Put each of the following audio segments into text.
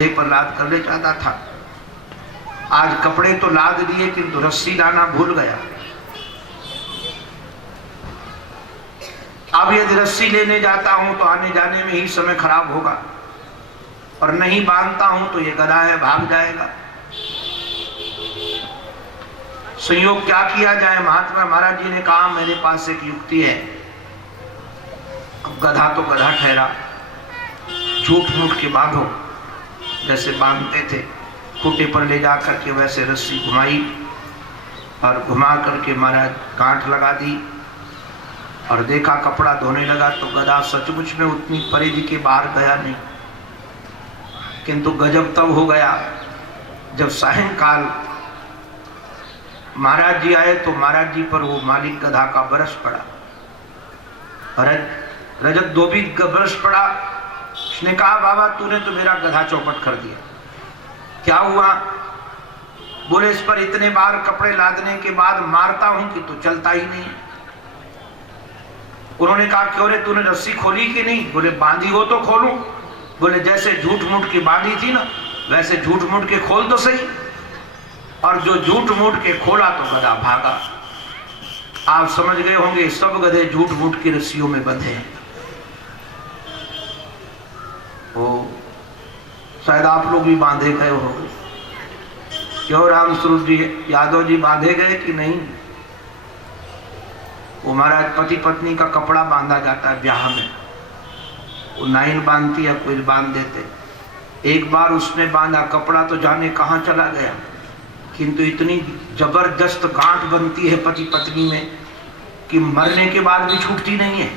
पर लाद कर ले जाता था। आज कपड़े तो लाद दिए किंतु रस्सी लाना भूल गया। अब यदि रस्सी लेने जाता हूं तो आने जाने में ही समय खराब होगा, और नहीं बांधता हूं तो ये गधा है भाग जाएगा। संयोग क्या किया जाए। महात्मा महाराज जी ने कहा मेरे पास एक युक्ति है। अब गधा तो गधा ठहरा, झूठ मूठ के बांधो, जैसे बांधते थे खूंटे पर ले जा करके वैसे रस्सी घुमाई और घुमा करके महाराज गांठ लगा दी और देखा कपड़ा धोने लगा तो गधा सचमुच में उतनी परिधि के बाहर गया नहीं। किंतु गजब तब हो गया जब सायंकाल महाराज जी आए तो महाराज जी पर वो मालिक गधा का बरस पड़ा, रजत धोबी बरस पड़ा। उसने कहा बाबा तूने तो मेरा गधा चौपट कर दिया। क्या हुआ? बोले इस पर इतने बार कपड़े लादने के बाद मारता हूं कि तो चलता ही नहीं। उन्होंने कहा क्यों रे तूने रस्सी खोली कि नहीं? बोले बांधी हो तो खोलूं। बोले जैसे झूठ मूठ की बांधी थी ना वैसे झूठ मूठ के खोल तो सही। और जो झूठ मूठ के खोला तो गधा भागा। आप समझ गए होंगे सब गधे झूठ मूठ की रस्सियों में बंधे हैं। शायद आप लोग भी बांधे गए हो। क्यों राम स्वरूप जी यादव जी बांधे गए कि नहीं? वो महाराज पति पत्नी का कपड़ा बांधा जाता है ब्याह में, वो नाइन बांधती है कोई बांध देते। एक बार उसने बांधा कपड़ा तो जाने कहां चला गया, किंतु इतनी जबरदस्त गांठ बनती है पति पत्नी में कि मरने के बाद भी छूटती नहीं है।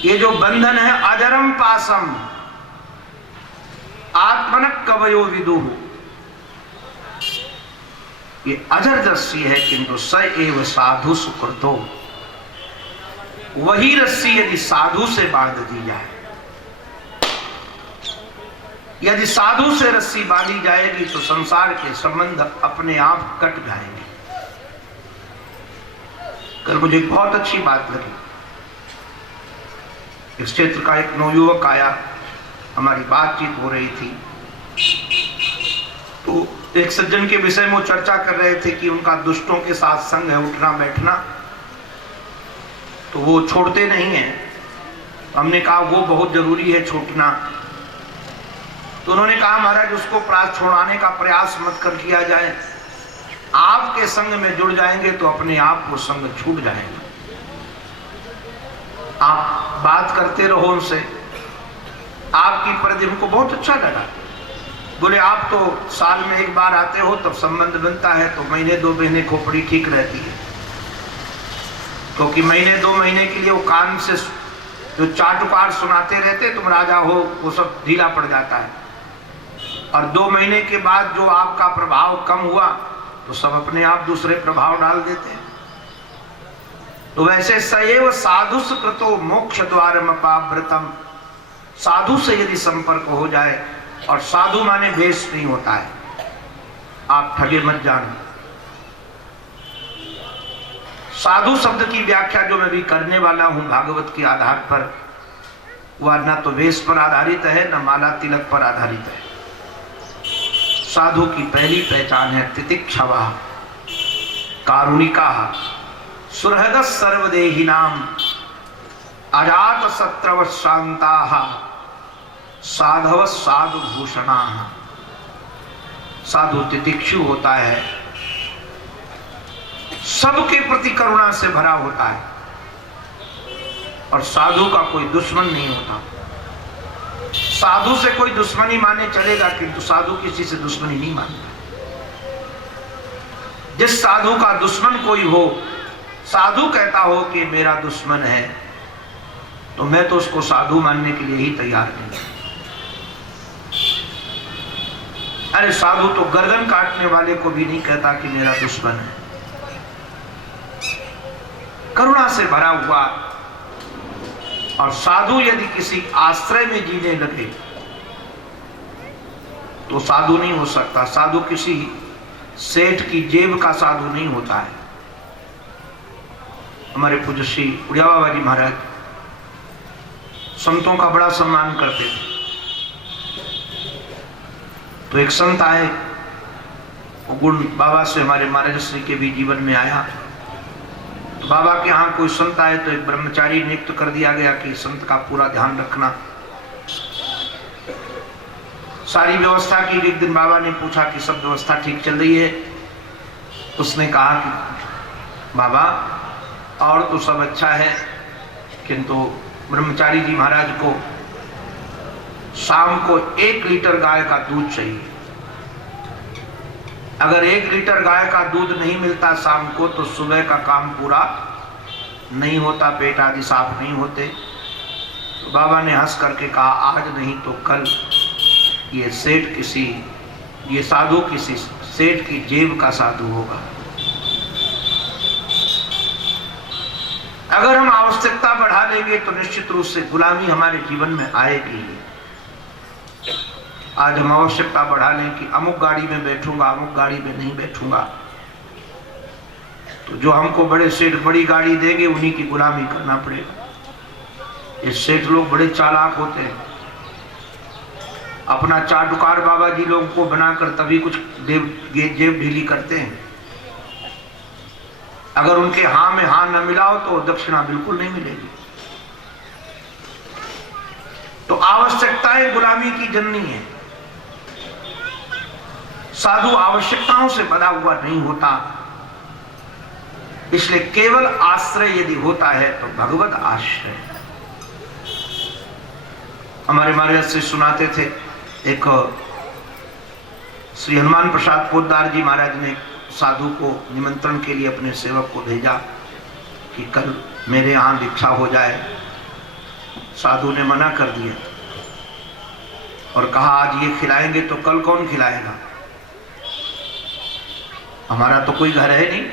ये जो बंधन है अजरम पासम आत्मनक कवयो विदुः, ये अजर रस्सी है किंतु स एव साधु सुकृतो। वही रस्सी यदि साधु से बांध दी जाए, यदि साधु से रस्सी बांधी जाएगी तो संसार के संबंध अपने आप कट जाएंगे। कल मुझे बहुत अच्छी बात लगी। इस क्षेत्र का एक नवयुवक आया, हमारी बातचीत हो रही थी तो एक सज्जन के विषय में वो चर्चा कर रहे थे कि उनका दुष्टों के साथ संग है, उठना बैठना, तो वो छोड़ते नहीं हैं। हमने कहा वो बहुत जरूरी है छोड़ना। तो उन्होंने कहा महाराज उसको छोड़ाने का प्रयास मत कर किया जाए, आपके संग में जुड़ जाएंगे तो अपने आप वो संग छूट जाएगा। आप बात करते रहो उनसे। आपकी परिधि हमको बहुत अच्छा लगा। बोले आप तो साल में एक बार आते हो तब संबंध बनता है तो महीने दो महीने खोपड़ी ठीक रहती है, क्योंकि महीने दो महीने के लिए वो कान से जो चाटुकार सुनाते रहते तुम राजा हो वो सब ढीला पड़ जाता है, और 2 महीने के बाद जो आपका प्रभाव कम हुआ तो सब अपने आप दूसरे प्रभाव डाल देते हैं। तो वैसे सएव साधु सुकृतो मोक्ष द्वारमपावृतम, साधु से यदि संपर्क हो जाए, और साधु माने वेश नहीं होता है, आप ठगे मत जानो। साधु शब्द की व्याख्या जो मैं भी करने वाला हूं भागवत के आधार पर, वह न तो वेश पर आधारित है न माला तिलक पर आधारित है। साधु की पहली पहचान है तितिक्षवा कारुणिका सुहृद सर्वदेहिनाम अजात शत्रव शांताः साधव साधु भूषणाः। साधु तितिक्षु होता है, सबके प्रति करुणा से भरा होता है, और साधु का कोई दुश्मन नहीं होता। साधु से कोई दुश्मनी माने चलेगा किंतु साधु किसी से दुश्मनी नहीं मानता। जिस साधु का दुश्मन कोई हो, साधु कहता हो कि मेरा दुश्मन है, तो मैं तो उसको साधु मानने के लिए ही तैयार नहीं। अरे साधु तो गर्दन काटने वाले को भी नहीं कहता कि मेरा दुश्मन है। करुणा से भरा हुआ, और साधु यदि किसी आश्रय में जीने लगे तो साधु नहीं हो सकता। साधु किसी सेठ की जेब का साधु नहीं होता है। हमारे पूज्य श्री उड़िया बाबा जी महाराज संतों का बड़ा सम्मान करते थे। तो एक संत आए, वो गुण बाबा से हमारे महाराज श्री के भी जीवन में आया। तो बाबा के यहाँ कोई संत आए तो एक ब्रह्मचारी नियुक्त कर दिया गया कि संत का पूरा ध्यान रखना। सारी व्यवस्था की। एक दिन बाबा ने पूछा कि सब व्यवस्था ठीक चल रही है? उसने कहा कि बाबा और तो सब अच्छा है, किंतु ब्रह्मचारी जी महाराज को शाम को 1 लीटर गाय का दूध चाहिए। अगर 1 लीटर गाय का दूध नहीं मिलता शाम को तो सुबह का काम पूरा नहीं होता, पेट आदि साफ नहीं होते। तो बाबा ने हंस करके कहा, आज नहीं तो कल ये साधु किसी सेठ की जेब का साधु होगा। अगर हम आवश्यकता बढ़ा लेंगे तो निश्चित रूप से गुलामी हमारे जीवन में आएगी। आज हम आवश्यकता बढ़ा लें कि अमुक गाड़ी में बैठूंगा, अमुक गाड़ी में नहीं बैठूंगा, तो जो हमको बड़े सेठ बड़ी गाड़ी देंगे उन्हीं की गुलामी करना पड़ेगा। ये सेठ लोग बड़े चालाक होते हैं, अपना चाटुकार बाबा जी लोगों को बनाकर तभी कुछ जेब ढीली करते हैं। अगर उनके हाँ में हाँ न मिलाओ तो दक्षिणा बिल्कुल नहीं मिलेगी। तो आवश्यकताएं गुलामी की जननी है। साधु आवश्यकताओं से बना हुआ नहीं होता, इसलिए केवल आश्रय यदि होता है तो भगवत आश्रय। हमारे महाराज से सुनाते थे, एक श्री हनुमान प्रसाद पोद्दार जी महाराज ने साधु को निमंत्रण के लिए अपने सेवक को भेजा कि कल मेरे यहाँ दीक्षा हो जाए। साधु ने मना कर दिया और कहा, आज ये खिलाएंगे तो कल कौन खिलाएगा? हमारा तो कोई घर है नहीं,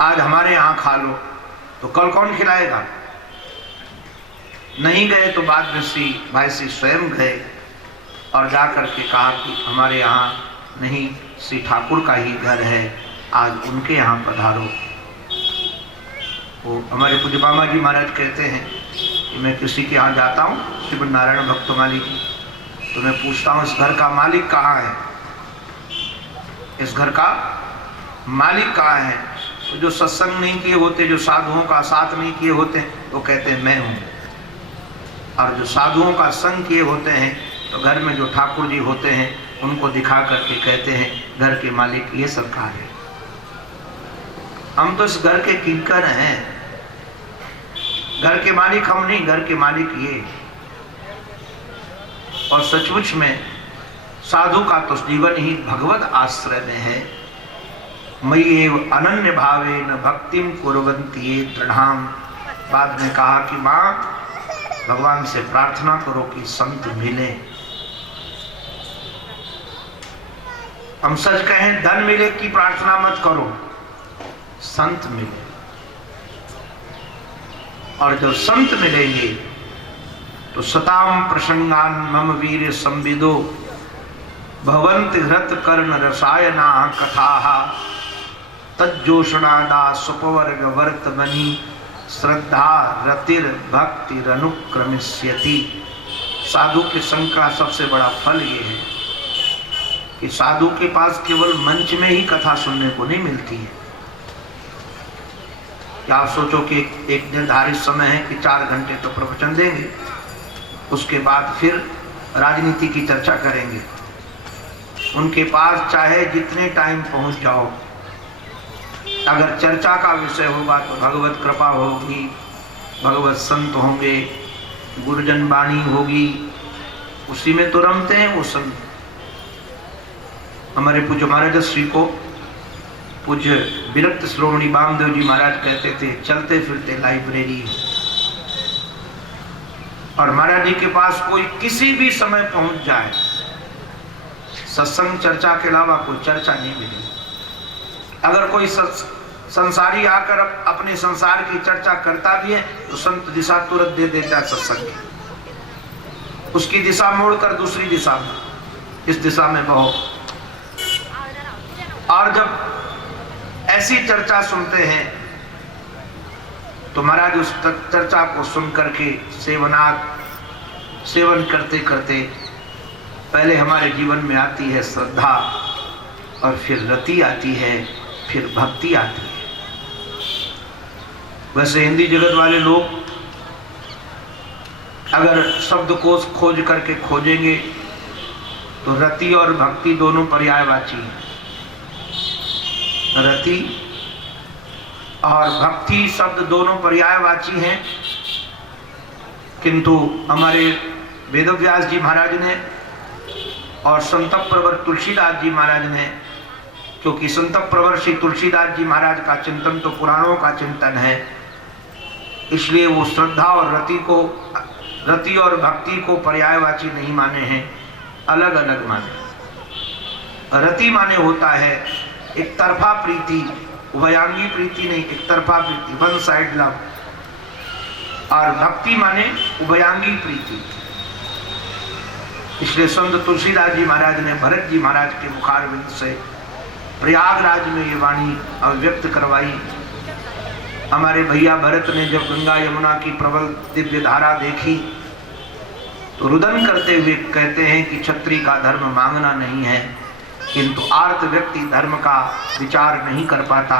आज हमारे यहाँ खा लो तो कल कौन खिलाएगा? नहीं गए तो बाद में श्री भाई श्री स्वयं गए और जाकर के कहा कि हमारे यहाँ नहीं, श्री ठाकुर का ही घर है, आज उनके यहाँ पधारो। वो हमारे पूज्य मामा जी महाराज कहते हैं कि मैं किसी के यहाँ जाता हूँ, श्री नारायण भक्तमाली जी, तो मैं पूछता हूँ इस घर का मालिक कहाँ है, इस घर का मालिक कहाँ है? तो जो सत्संग नहीं किए होते, जो साधुओं का साथ नहीं किए होते, वो कहते हैं मैं हूँ। और जो साधुओं का संग किए होते हैं तो घर में जो ठाकुर जी होते हैं उनको दिखा करके कहते हैं घर के मालिक ये सरकार है। हम तो इस घर के किंकर हैं, घर के मालिक हम नहीं, घर के मालिक ये। और सचमुच में साधु का तो जीवन ही भगवत आश्रय में है। मयि एव अनन्य भावेन भक्तिम कुर्वन्ति ये दृढ़ाम। बाद में कहा कि माँ भगवान से प्रार्थना करो कि संत मिले। हम सच कहें, धन मिले की प्रार्थना मत करो, संत मिले। और जब संत मिलेंगे तो सताम प्रसंगान मम वीर संविदो भवंत हृत कर्ण रसायना कथा तज्जोषणादा सुपवर्ग वर्तमनी श्रद्धा रतिर भक्ति अनुक्रमिष्यति। साधु के संग का सबसे बड़ा फल ये है कि साधु के पास केवल मंच में ही कथा सुनने को नहीं मिलती है। क्या आप सोचो कि एक निर्धारित समय है कि 4 घंटे तो प्रवचन देंगे, उसके बाद फिर राजनीति की चर्चा करेंगे। उनके पास चाहे जितने टाइम पहुंच जाओ, अगर चर्चा का विषय होगा तो भगवत कृपा होगी, भगवत संत होंगे, गुरुजन वाणी होगी, उसी में तो रमते हैं वो संत। हमारे पूज्य महाराज श्री को पूज्य विरक्त श्रोमणी वामदेव जी महाराज कहते थे, चलते फिरते लाइब्रेरी। और महाराज जी के पास कोई किसी भी समय पहुंच जाए, सत्संग चर्चा के अलावा कोई चर्चा नहीं मिलेगी। अगर कोई संसारी आकर अपने संसार की चर्चा करता भी है तो संत दिशा तुरंत दे देता है सत्संग की, उसकी दिशा मोड़कर दूसरी दिशा में, इस दिशा में बहो। और जब ऐसी चर्चा सुनते हैं तो महाराज उस चर्चा को सुन करके सेवन करते करते पहले हमारे जीवन में आती है श्रद्धा, और फिर रति आती है, फिर भक्ति आती है। वैसे हिंदी जगत वाले लोग अगर शब्दकोश खोज करके खोजेंगे तो रति और भक्ति दोनों पर्यायवाची हैं। रति और भक्ति शब्द दोनों पर्यायवाची हैं, किंतु हमारे वेदव्यास जी महाराज ने और संत प्रवर तुलसीदास जी महाराज ने, क्योंकि संत प्रवर श्री तुलसीदास जी महाराज का चिंतन तो पुराणों का चिंतन है, इसलिए वो श्रद्धा और रति और भक्ति को पर्यायवाची नहीं माने हैं, अलग अलग माने। रति माने होता है एक तरफा प्रीति, उभयांगी प्रीति नहीं, एक तरफा प्रीति, वन साइड लव। और भक्ति माने उभयांगी प्रीति। इसलिए संत तुलसीदास जी महाराज ने भरत जी महाराज के मुखारविंद से प्रयागराज में ये वाणी अभिव्यक्त करवाई। हमारे भैया भरत ने जब गंगा यमुना की प्रबल दिव्य धारा देखी तो रुदन करते हुए कहते हैं कि क्षत्रिय का धर्म मांगना नहीं है, किंतु आर्त व्यक्ति धर्म का विचार नहीं कर पाता।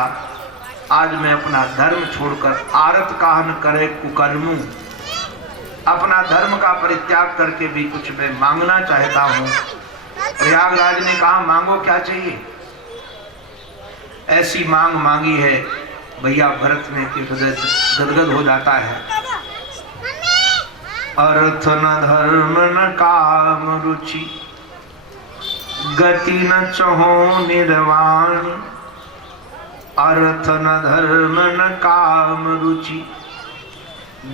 आज मैं अपना धर्म छोड़कर आरत काहन करे कुकर्मू, अपना धर्म का परित्याग करके भी कुछ मैं मांगना चाहता हूँ। प्रयागराज ने कहा मांगो क्या चाहिए। ऐसी मांग मांगी है भैया भरत ने कि हृदय गदगद हो जाता है। अर्थ न धर्म न काम रुचि, गति न चहो निर्वाण। अर्थ न धर्म न काम रुचि,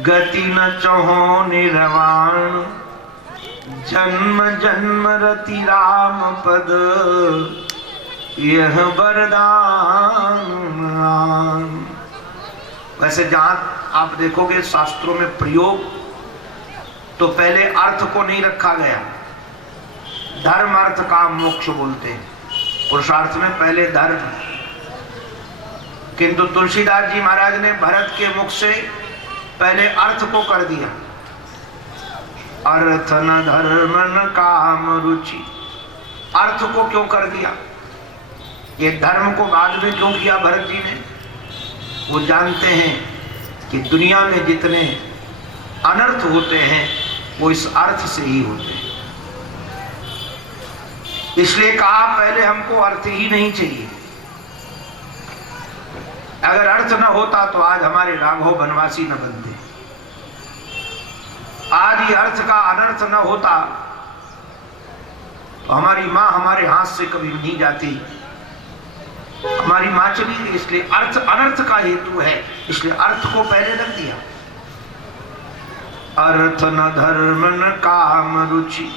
गति न चहो निर्वाण। जन्म जन्म रति राम पद, यह वरदान। वैसे जहां आप देखोगे शास्त्रों में प्रयोग तो पहले अर्थ को नहीं रखा गया, धर्म अर्थ काम मोक्ष बोलते हैं, पुरुषार्थ में पहले धर्म। किंतु तुलसीदास जी महाराज ने भरत के मुख से पहले अर्थ को कर दिया। अर्थ न धर्म न काम रुचि, अर्थ को क्यों कर दिया? ये धर्म को बाद में क्यों किया भरत जी ने? वो जानते हैं कि दुनिया में जितने अनर्थ होते हैं वो इस अर्थ से ही होते हैं, इसलिए कहा पहले हमको अर्थ ही नहीं चाहिए। अगर अर्थ न होता तो आज हमारे राघव बनवासी न बनते, आज ये अर्थ का अनर्थ न होता तो हमारी मां हमारे हाथ से कभी नहीं जाती, हमारी मां चली गई। इसलिए अर्थ अनर्थ का हेतु है, इसलिए अर्थ को पहले रख दिया। अर्थ न धर्म न काम रुचि,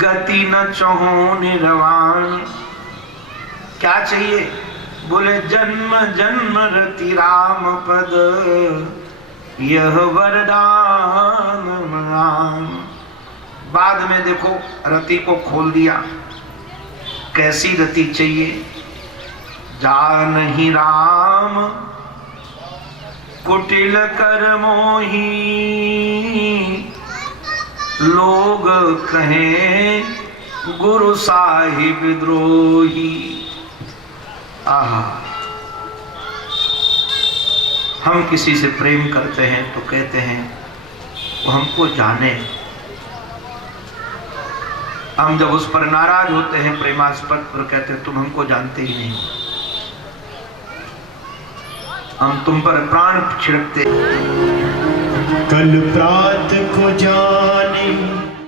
गति न चहो निर्वाण। क्या चाहिए? बोले जन्म जन्म रति राम पद, यह वरदान मनाम। बाद में देखो रति को खोल दिया। कैसी रति चाहिए? जानहि राम कुटिल कर मोही, लोग कहें गुरु साहिब द्रोही। आहा, हम किसी से प्रेम करते हैं तो कहते हैं वो हमको जाने। हम जब उस पर नाराज होते हैं प्रेमास्पद पर, कहते हैं तुम हमको जानते ही नहीं, हम तुम पर प्राण छिड़कते। कल प्रात को जा